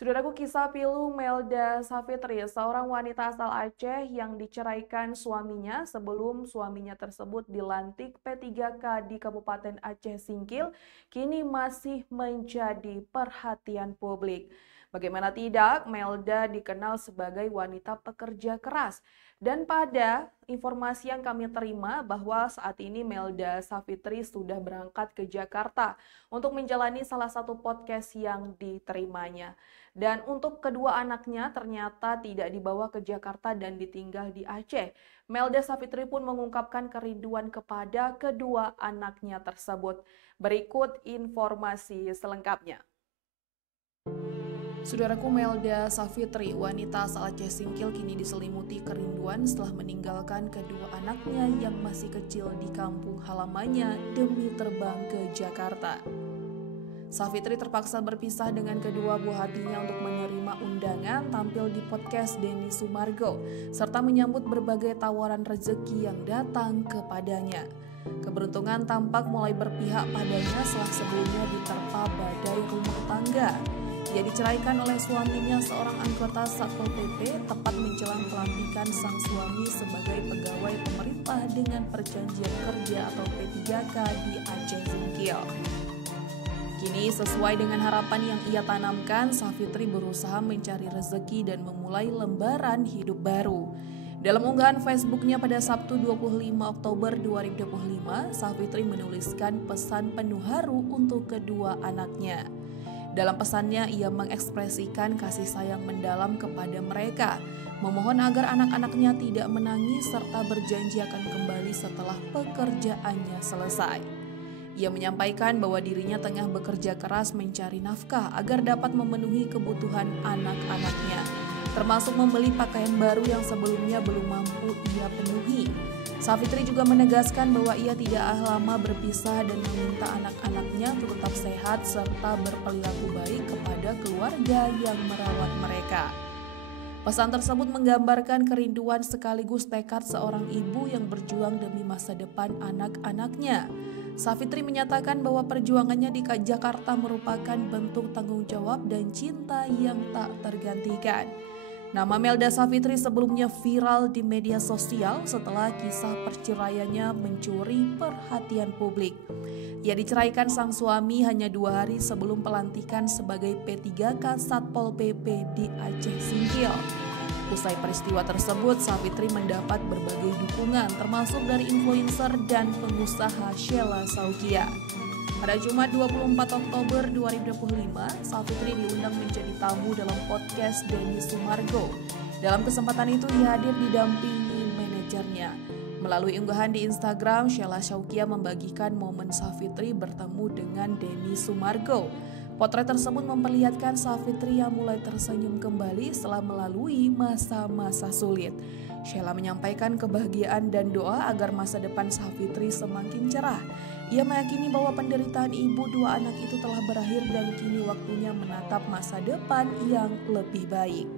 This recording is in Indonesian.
Saudaraku, kisah pilu Melda Savitri, seorang wanita asal Aceh yang diceraikan suaminya sebelum suaminya tersebut dilantik P3K di Kabupaten Aceh Singkil, kini masih menjadi perhatian publik. Bagaimana tidak, Melda dikenal sebagai wanita pekerja keras. Dan pada informasi yang kami terima bahwa saat ini Melda Savitri sudah berangkat ke Jakarta untuk menjalani salah satu podcast yang diterimanya. Dan untuk kedua anaknya ternyata tidak dibawa ke Jakarta dan ditinggal di Aceh. Melda Savitri pun mengungkapkan kerinduan kepada kedua anaknya tersebut. Berikut informasi selengkapnya. Saudaraku, Melda Savitri, wanita asal Aceh Singkil, kini diselimuti kerinduan setelah meninggalkan kedua anaknya yang masih kecil di kampung halamannya demi terbang ke Jakarta. Savitri terpaksa berpisah dengan kedua buah hatinya untuk menerima undangan tampil di podcast Denny Sumargo, serta menyambut berbagai tawaran rezeki yang datang kepadanya. Keberuntungan tampak mulai berpihak padanya setelah sebelumnya diterpa badai rumah tangga. Ia diceraikan oleh suaminya, seorang anggota Satpol PP, tepat menjelang pelantikan sang suami sebagai pegawai pemerintah dengan perjanjian kerja atau P3K di Aceh Singkil. Kini sesuai dengan harapan yang ia tanamkan, Savitri berusaha mencari rezeki dan memulai lembaran hidup baru. Dalam unggahan Facebooknya pada Sabtu 25 Oktober 2025, Savitri menuliskan pesan penuh haru untuk kedua anaknya. Dalam pesannya, ia mengekspresikan kasih sayang mendalam kepada mereka, memohon agar anak-anaknya tidak menangis serta berjanji akan kembali setelah pekerjaannya selesai. Ia menyampaikan bahwa dirinya tengah bekerja keras mencari nafkah agar dapat memenuhi kebutuhan anak-anaknya, termasuk membeli pakaian baru yang sebelumnya belum mampu ia penuhi. Savitri juga menegaskan bahwa ia tidak lama berpisah dan meminta anak-anaknya untuk tetap sehat serta berperilaku baik kepada keluarga yang merawat mereka. Pesan tersebut menggambarkan kerinduan sekaligus tekad seorang ibu yang berjuang demi masa depan anak-anaknya. Savitri menyatakan bahwa perjuangannya di Jakarta merupakan bentuk tanggung jawab dan cinta yang tak tergantikan. Nama Melda Savitri sebelumnya viral di media sosial setelah kisah perceraiannya mencuri perhatian publik. Ia diceraikan sang suami hanya 2 hari sebelum pelantikan sebagai P3K Satpol PP di Aceh Singkil. Usai peristiwa tersebut, Savitri mendapat berbagai dukungan termasuk dari influencer dan pengusaha Sheila Saukia. Pada Jumat 24 Oktober 2025, Savitri diundang menjadi tamu dalam podcast Denny Sumargo. Dalam kesempatan itu, ia hadir didampingi manajernya. Melalui unggahan di Instagram, Sheila Saukia membagikan momen Savitri bertemu dengan Denny Sumargo. Potret tersebut memperlihatkan Savitri yang mulai tersenyum kembali setelah melalui masa-masa sulit. Sheila menyampaikan kebahagiaan dan doa agar masa depan Savitri semakin cerah. Ia meyakini bahwa penderitaan ibu 2 anak itu telah berakhir dan kini waktunya menatap masa depan yang lebih baik.